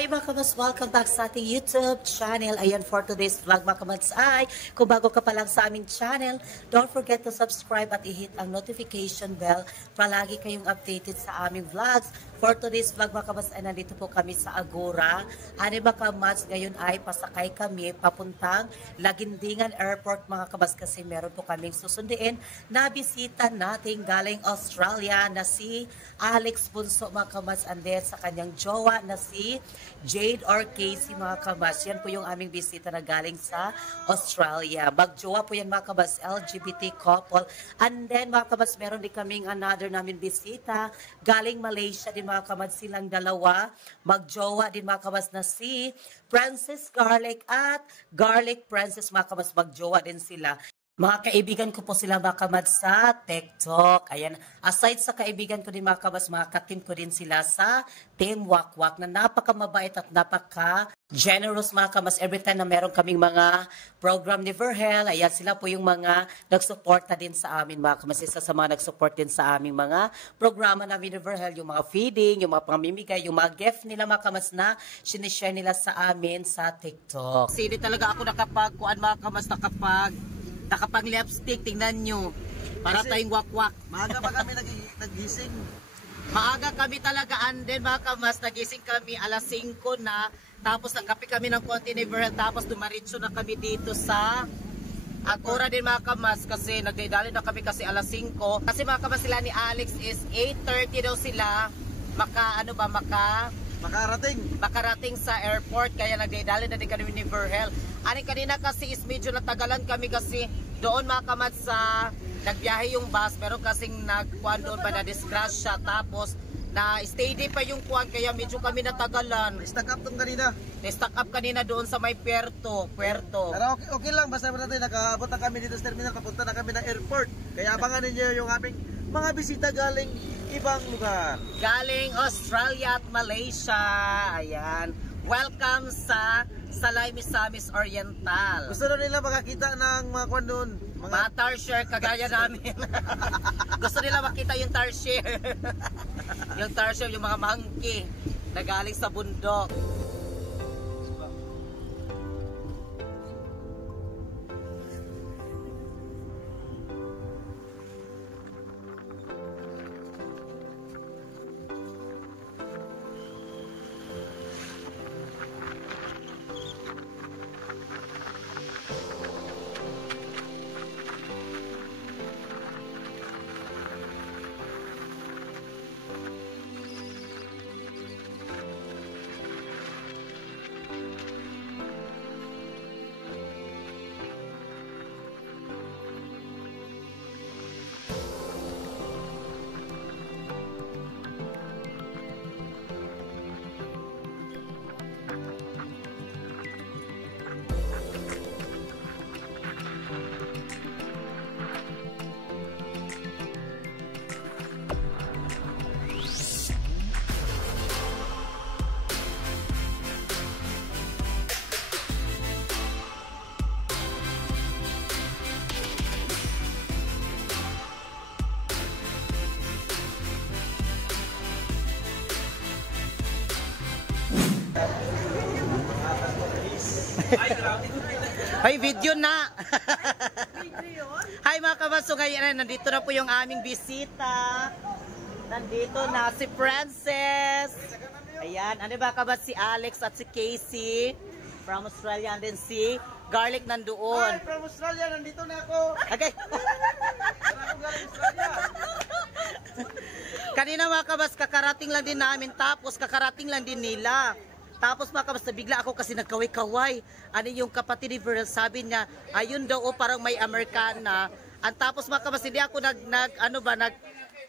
Hi mga kamads, welcome back sa ating YouTube channel. Ayan, for today's vlog mga kamads ay, kung bago ka pa lang sa aming channel, don't forget to subscribe at i-hit ang notification bell para lagi kayong updated sa aming vlogs. For today's vlog mga kamads ay nandito po kami sa Agora. Ano mga kamads, ngayon ay pasakay kami papuntang Lagindingan Airport mga kamads kasi meron po kaming susunduin na bisita natin galing Australia na si Alex Bunso mga kamads, and then sa kanyang jowa na si Jade or Casey mga kabas. Yan po yung aming bisita na galing sa Australia. Magjowa po yan mga kabas, LGBT couple. And then mga kabas, meron din kaming another namin bisita galing Malaysia din mga kabas, silang dalawa. Magjowa din mga kabas na si Princess Garlic at Garlic Princess mga kabas. Magjowa din sila. Mga kaibigan ko po sila mga kamad sa TikTok. Ayan, aside sa kaibigan ko din mga kabas, mga katim ko din sila sa Team Wakwak na napakamabait at napaka-generous mga kabas. Every time na meron kaming mga program ni Verhel, ayan sila po yung mga nagsuporta din sa amin mga kabas. Isa sa mga nagsupport din sa aming mga programa namin ni Verhel, yung mga feeding, yung mga pamimigay, yung mga gift nila mga kabas na sinishare nila sa amin sa TikTok. Hindi talaga ako nakapagkuan mga kabas, nakapag-lipstick, tingnan nyo. Para tayong wakwak. Maaga pa kami nagising. Maaga kami talaga, and then mga kamas, nagising kami alas 5 na. Tapos nagkape kami ng konti ni Verhel. Tapos dumaritso na kami dito sa Agora din mga kamas. Kasi nagdaydali na kami kasi alas 5. Kasi mga kamas sila ni Alex is 8:30 daw sila. Makarating sa airport, kaya nagdadali na din kami ni Verhel. Ani kanina kasi is medyo natagalan kami kasi doon mga kamad sa nagbiyahe yung bus, meron kasing nagkuhan doon pa na disgrasya, tapos na stay day pa yung kuhan, kaya medyo kami natagalan. Stack up kanina doon sa may Puerto. Pero okay lang, basta natin nakaabot na kami dito sa terminal, papunta na kami ng airport. Kaya abangan ninyo yung aming mga bisita galing ibang lugar. Galing Australia at Malaysia. Ayan. Welcome sa Salay Misamis Oriental. Gusto na nila makakita ng mga kwan doon. Mga tarsier kagaya namin. Gusto nila makita yung tarsier. Yung tarsier, yung mga monkey na galing sa bundok. Ay, video na! Hi mga kabaso, ngayon nandito na po yung aming bisita. Nandito na si Princess. Ayan, ano ba kabas, si Alex at si Casey from Australia, and then si Garlic nandoon. Hi, from Australia, nandito na ako. Okay. Kanina mga kabas, kakarating lang din namin, tapos kakarating lang din nila. Tapos mga kabas, bigla ako kasi nagkaway-kaway. Ano yung kapatid ni Verhel, sabi niya, ayun daw parang may Amerikana. At tapos mga kabas, hindi ako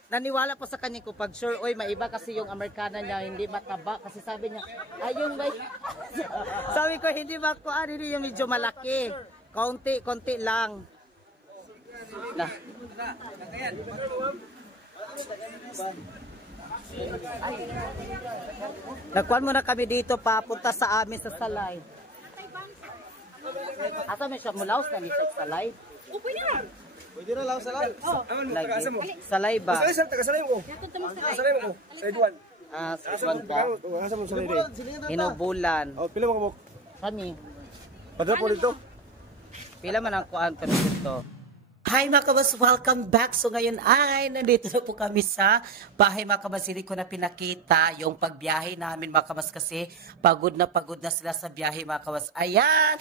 naniwala pa sa kanya ko pag sure, oy, maiba kasi yung Amerikana niya, hindi mataba. Kasi sabi niya, ayun may... sabi ko, hindi makuha, hindi yung medyo malaki. Konti lang. Nagkuhan muna kami dito papunta sa amin sa Salay. Asa may siya mulaos na ni sa Salay? O, pwede na. Pwede na lang sa lang. Oh. Salay ba? Taga-salay mo. Taga-salay mo. Sa Edwan. Sikuan ka. Asa mo sa lady? Hinubulan. Oh, pila mo kabuk? Kami. Padra po dito. Pila man ang kuan pero dito. Hi mga kabas, welcome back. So ngayon ay nandito na po kami sa bahay mga kabas. Hindi ko na pinakita yung pagbiyahe namin mga kabas kasi pagod na sila sa biyahe mga kabas. Ayan!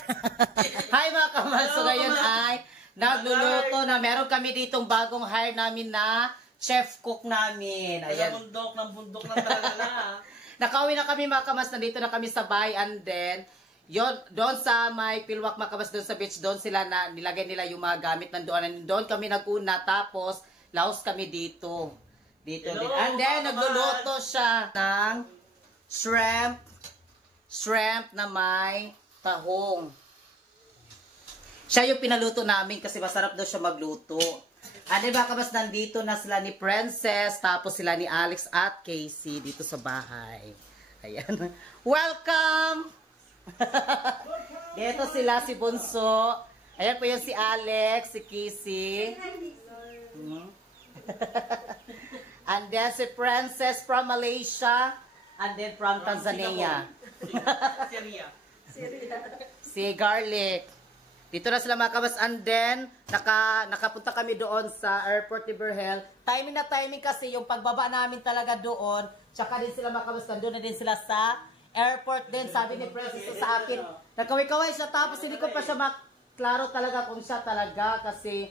Hi mga kabas, so ngayon ay nagluluto na. Meron kami ditong bagong hire namin na chef cook namin. Ayan. Bundok ng talaga na. Nakauwi na kami mga kabas, nandito na kami sa bahay and then yon doon sa may Pilwak Makabas doon sa beach, doon sila na nilagay nila yung mga gamit nandoon. Doon kami naguna tapos laos kami dito. Dito din. And then nagluluto siya ng shrimp na may tahong. Siya yung pinaluto namin kasi masarap daw siya magluto. And then Makabas, nandito na sila ni Princess tapos sila ni Alex at Casey dito sa bahay. Ayan. Welcome! Dito sila si Bunso. Ayan po yung si Alex, si Casey. And then si Princess from Malaysia. And then from Tanzania. Si Garlic. Dito na sila mga kabas. And then, nakapunta kami doon sa Airport Iberhel. Timing kasi yung pagbaba namin talaga doon. Tsaka din sila mga kabas. Nandun na din sila sa airport din. Sabi ni Princess sa akin. Nagkaway-kaway siya. Tapos hindi ko pa siya maklaro talaga kung siya talaga. Kasi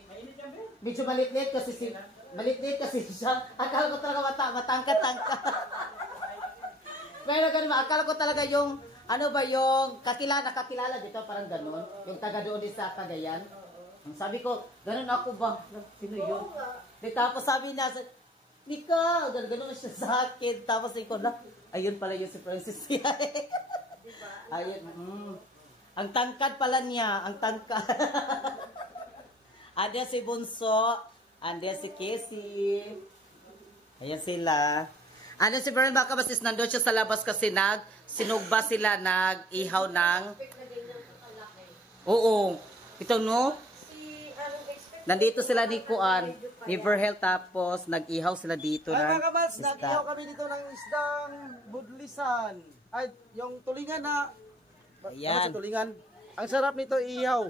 medyo malit-lit kasi siya. Akala ko talaga matangka-tangka. Pero ganun, akala ko talaga yung yung kakilala dito, parang gano'n. Yung taga doon din sa Cagayan. Sabi ko, gano'n ako ba? Sino yun? Tapos sabi niya, Nika, gano'n siya sa akin. Tapos ko na, ayun pala yung si Princess. Ayun. Ang tangkad pala niya, ang tangkad. Ande si Bunso, ande si Casey. Ayan sila. Ande si Bern Makabas is nandun siya sa labas kasi sinugba sila, nag-ihaw ng... Oo. Ito no? Nandito sila ni Kuan, ni Verhel, tapos nag-ihaw sila dito ng Mga kabats, isda. nag-ihaw kami dito ng isdang budlisan. Ay, yung tulingan na. Ayan. Ano sa tulingan? Ang sarap nito ihaw.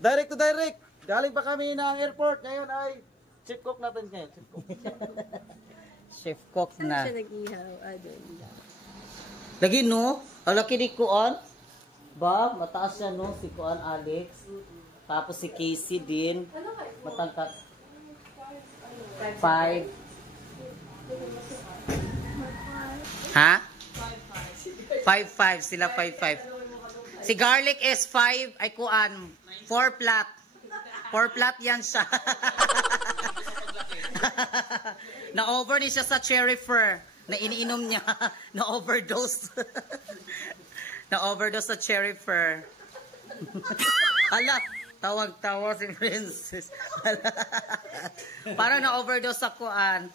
Direct to direct. Galing pa kami ng airport. Ngayon ay chef cook natin ngayon. Chef cook. Chef cook na. Siya nag-ihaw. Lagi no? Ang laki ni Kuan. Ba? Mataas siya no? Si Kuan Alex. Tapos si Casey din. Matangkat. 5. Ha? 5-5. Sila 5-5. Si Garlic is 5. Ay Kuan. 4 flat. 4 flat yan siya. Na-over ni siya sa cherry fur. Na iniinom niya. Na-overdose. Na-overdose sa cherry fur. Ala, tawag-tawa si Princess. Parang na-overdose sa kuan.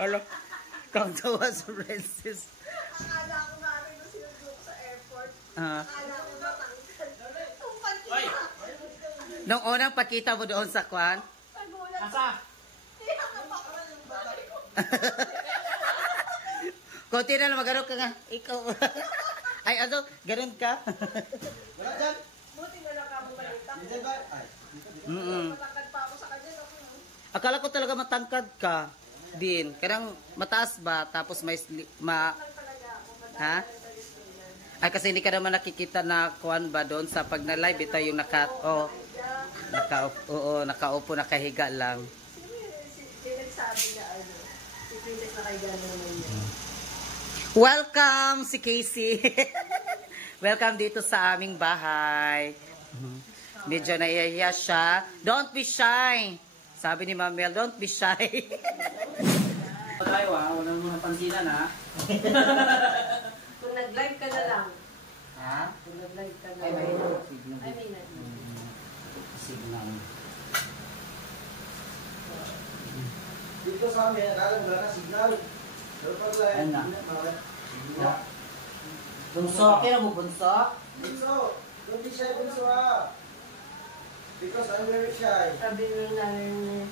Ala, tawag-tawa si Princess. Akala ko nga rin na sinugod sa airport. Ah. Akala ko na Nung unang pakita mo doon sa kuan. Asa? Kunti na lang magano ka nga. Ikaw. Ay, ano? Ganun ka? Wala dyan. Buti mo lang ka bumalita. Dyan ba? Ay. Matangkad pa ako sa kanya. Akala ko talaga matangkad ka din. Karang mataas ba? Tapos may... Ha? Ay, kasi hindi ka naman nakikita na kuan ba doon sa pag na-live. Ito yung nakaupo, nakahiga lang. Sino nagsabi na si Princess na kay gano'n niya. Welcome si Casey. Welcome dito sa aming bahay. Medyo naiiya siya. Don't be shy. Sabi ni Mamel, don't be shy. Wala mo napansinan ha. Kung nag-live ka na lang. Ha? Kung nag-live ka na Ay, lang. signal. I mean, Signal. Dito sa amin, alam wala na signal. Pero pag Ayun na. Bunso, kaya mo bunso? Bunso, don't be shy, Bunso ha. Because I'm very shy. sabi nyo na rin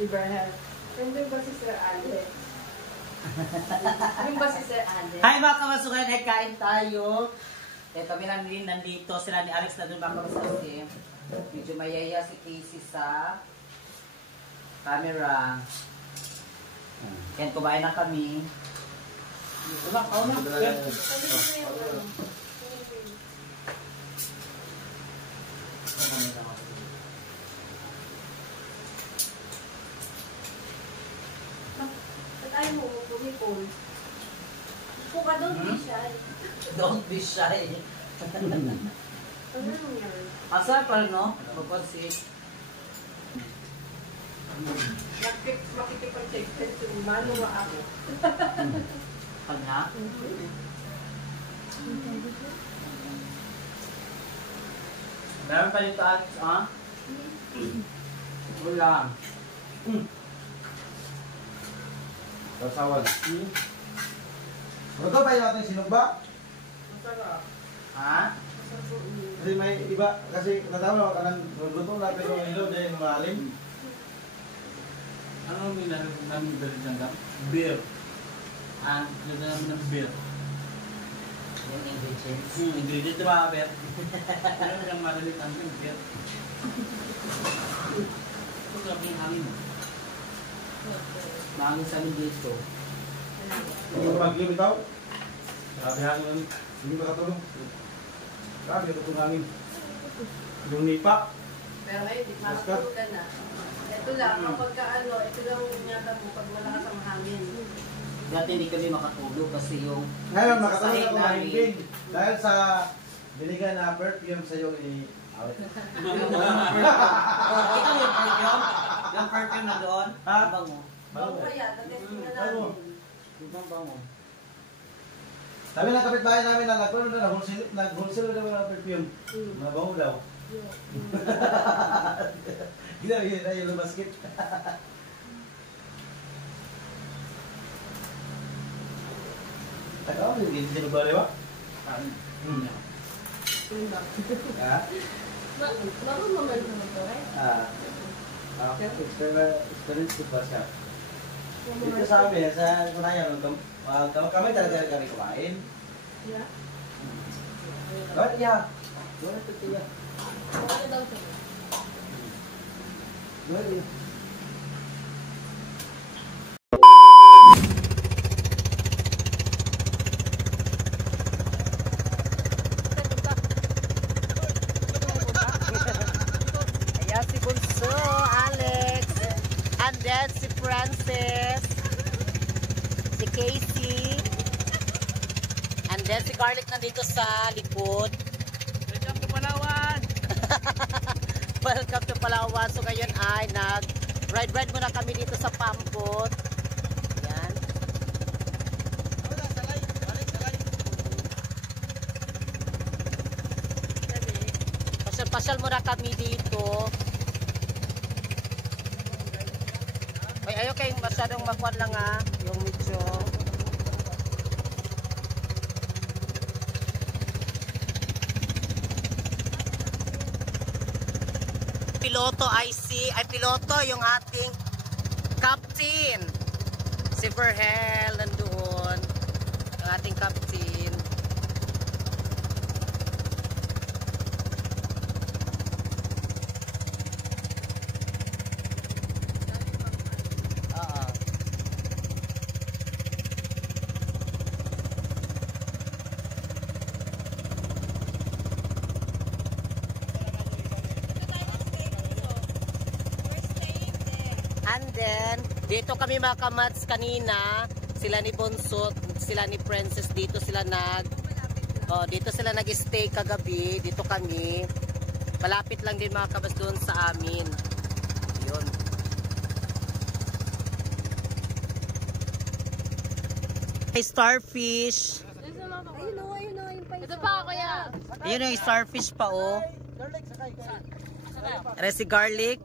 Ibrahim. Nandun ba si Sir Alex? Nandun ba si Sir Alex? Hi mga kamasukan, ay kain tayo. Eh, kami lang din nandito. Sila ni Alex na doon mga kamasukan. Medyo mayaya si Casey sa camera. Kaya kumain na kami. Wala, kao na. Ba't ayaw mo umupo ni Paul? Upo ka doon, di siya. Don't be shy. Ano nangyari? Asa pa no? Mapansin. Makikipag-check test yung mano mo ako. Kanya? Meron pa dito Alex, ha? Wala. Sasawan. Ano ba yung ating sinumba? Ha? Kasi may iba, kasi natawa ka ng luto na pero ilo dahil malalim. Ano may namin dali dyan ka? Beer. Nagdala namin ng beer. Yung ingredients. Ingredient di ba, beer? Ano na yung madalit ang beer? Ito grabe yung hangin mo. Mahangin sa amin dito. Yung pag-ibig tao. Grabe hangin. Hindi makatulong. Grabe yung hangin. Yung nipa. Pero ngayon, di makatulugan na. Ito lang, kapag ano, ito lang yata po pag malakas ang hangin. Dati hindi kami makatulog kasi yung Ngayon, sa makatulong sahig ako namin. mahimbing. Dahil sa binigyan na perfume sa'yo awit. Ito yung perfume? Yung perfume na doon? Ha? Ang bango. Bago kaya, tatesting na Bago. namin. Ang bango. Sabi ng kapitbahay namin na nagkulong na nag-wholesale na naman ng perfume. Mabango daw. Ginagin na yung basket. Takaw, hindi sinubari ba? Ha? Marunong ba naman ito, right? Okay, experience ko ba siya? Dito sa amin, sa kunayan, kami talaga kami kumain. Yeah. Bakit ya? Gawin ito tiya. Ano daw siya? Gawin. Ayan si Bunso, Alex, and then si Francis, si Casey, and then si Garlic nandito sa likod. Welcome to Palawan! Welcome to Palawan. So ngayon ay nag-ride muna kami dito sa Pampot. Ayan. Pasyal muna kami dito. Ay, ayaw kayong masyadong magkuhan lang ha. Yung medyo. Piloto IC. Ay, piloto yung ating captain. Si Verhel nandoon. Yung ating captain. And then, dito kami mga kamats kanina, sila ni Bonsot, sila ni Princess, dito sila dito sila nag-stay kagabi, dito kami. Malapit lang din mga kamats doon sa amin. Yun. May starfish. Ayun o, yung pa. Ito pa, kuya. Ayun yung starfish pa oh. Are si Garlic.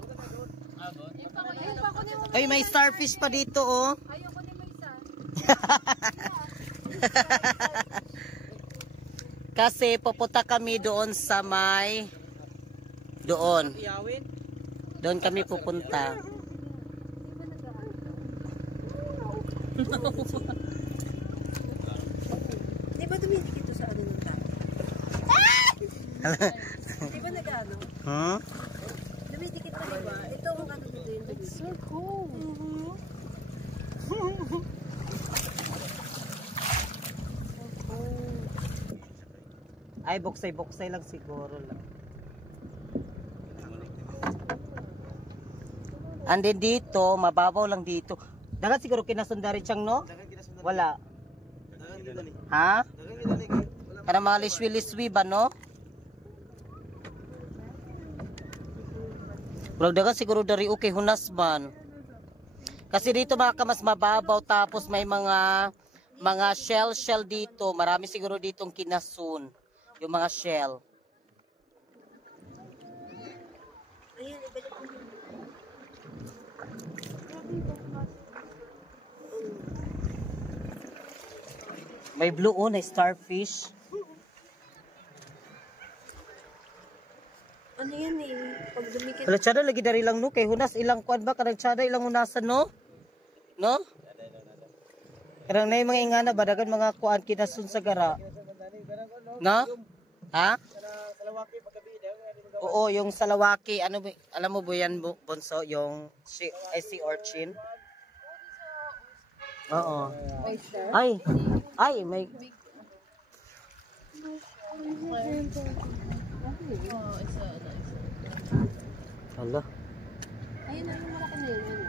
Ayun pa, kunin mo. Ay, may starfish pa dito oh. Ayun, kunin mo isa. Kasi pupunta kami doon sa may doon kami pupunta. Di ba dumidikit ito sa ano ng tayo? Di ba nag-ano? Hmm? Dumidikit ito, di ba? Ito ang ano dito yung dumidikit. So cool. Ay, buksay-buksay lang siguro lang. And then dito, mababaw lang dito. Dagat siguro kinasundari siyang, no? Wala. Ha? Para mga liswi-liswi ba, no? Wala dagat siguro dari okay hunas man. Kasi dito mga kamas mababaw tapos may mga shell dito. Marami siguro ditong kinasun. Yung mga shell. Ayan, ibalik mo. May blue oh, na starfish. Ano yan eh? Pag dumikit. Wala tsada lagi dari lang no. Kay hunas ilang kuan ba? Karang tsada ilang hunasan no? No? Karang na yung mga ingana ba? Dagan mga kuan kinasun sa gara. No? Ha? Oo, yung salawaki. Ano ba? Alam mo ba yan, Bonso? Yung sea urchin? Oo. Ay! Ay! May... Hala. Ayun na yung malaki na yun.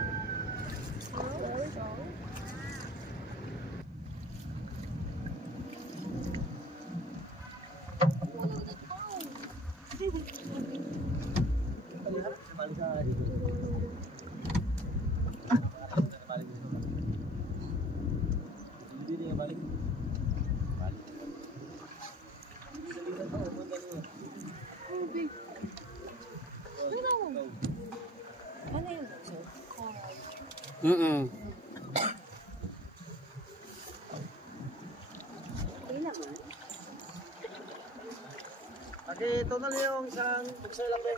Mm-mm. Ate, ito na lang yung isang buksay lang ba?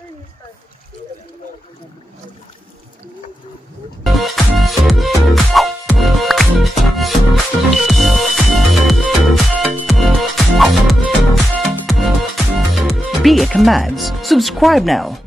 Be It Commands. Subscribe now.